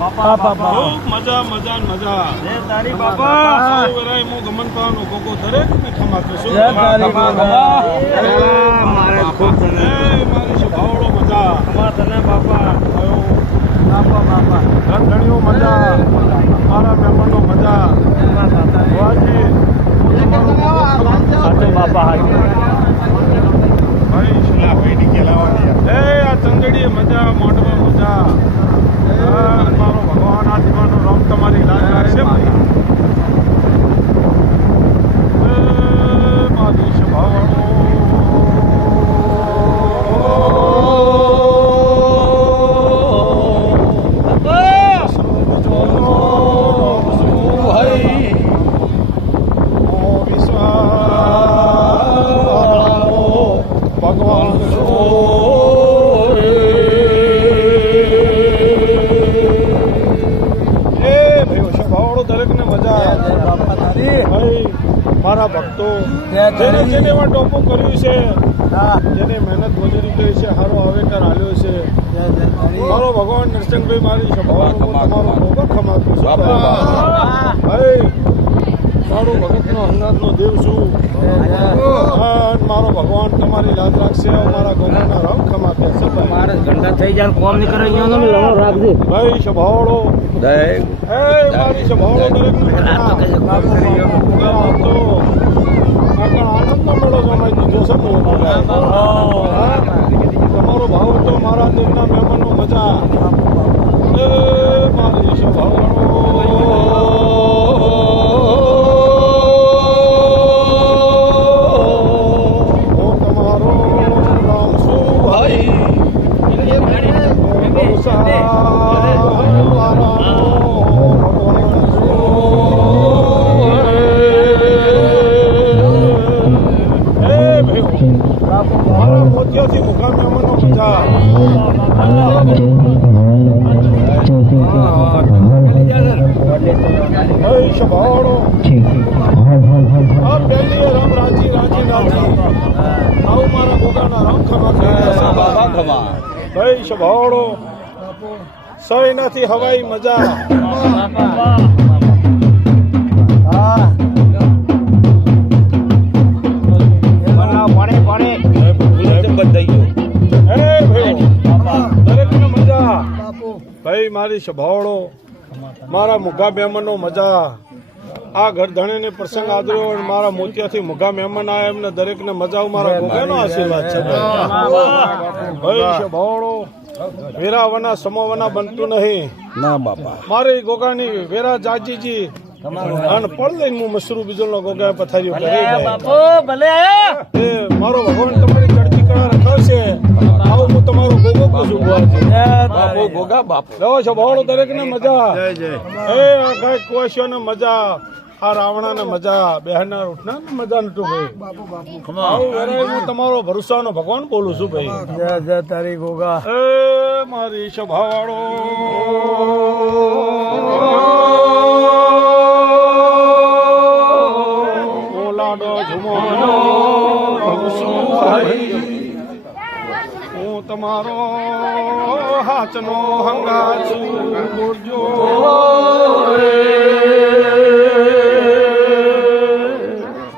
બાપા બાપા ખૂબ મજા મજા મજા. જય તારી બાપા વેરાય. હું ગમન પાવાનો ગોગો દરેક ને ખમા કહેશું. જય તારી બાપા મારે ખૂબ તને. મારી સ્વભાવડો મજા. ખમા તને બાપા. બાપા બાપા. એ ભાઈ દરેકને મજા આવે. બાપા ભાઈ મારા ભક્તો જેને. જેને એવા ટોપો કર્યું છે જેને મહેનત મજૂરી કરી છે સારો હવેકર આવ્યો છે. મારો ભગવાન નરસિંહભાઈ મારી સ્વભાવનો હું તમારો ખમાતું છું બાપા. ભાઈ મારો ભગતનો અંગાતનો દેવ છું જય જય અને ભગવાન તમારી લાજ રાખશે અમારા ગોગોના રામ ખમાતે છે ભાઈ. મારે ગંગા થઈ જાય કોમ નહીં કરે અહીંયા નો લણો રાખજે. ભાઈ સભાવડો જય એ મારી સ્વભાવડો દરેકને મજા. તો આગળ આનંદનો મેળો જમાઈ દીધો છે સૌ નથી હવાઈ મજા ભાઈ મારી સ્વભાવડો મારા મુગા મહેમાનો મજા આ ઘર ધણીને પ્રસંગ આદર્યો અને મારા મોતિયાથી મુગા મહેમાન આવ્યા એમને દરેકને મજા આવું મારા ગોગાનો આશીર્વાદ છે. ભાઈ સ્વભાવડો વેરાવના સમોવના બનતું નહીં. ના બાપા. મારી ગોગાની વેરા જાજીજી અને પડ લઈને હું મસરૂ બીજલનો ગોગા પથારીઓ કરી મારો ભગવાન તમારી આવું હું તમારો ગોગો પૂછું દરેક ને મજા. એ ભાઈ કોશો ને મજા. આ રાવણા મજા. બેહના ઉઠના મજા નતું ભાઈ. આવું હું તમારો ભરોસાનો ભગવાન બોલું છું ભાઈ. જય જય તારી ગોગા. એ મારી સ્વભાવાળો ઓલાડો ઝુમોનો. ભાઈ. તમારો હાચનો હંગા છું ગુરજો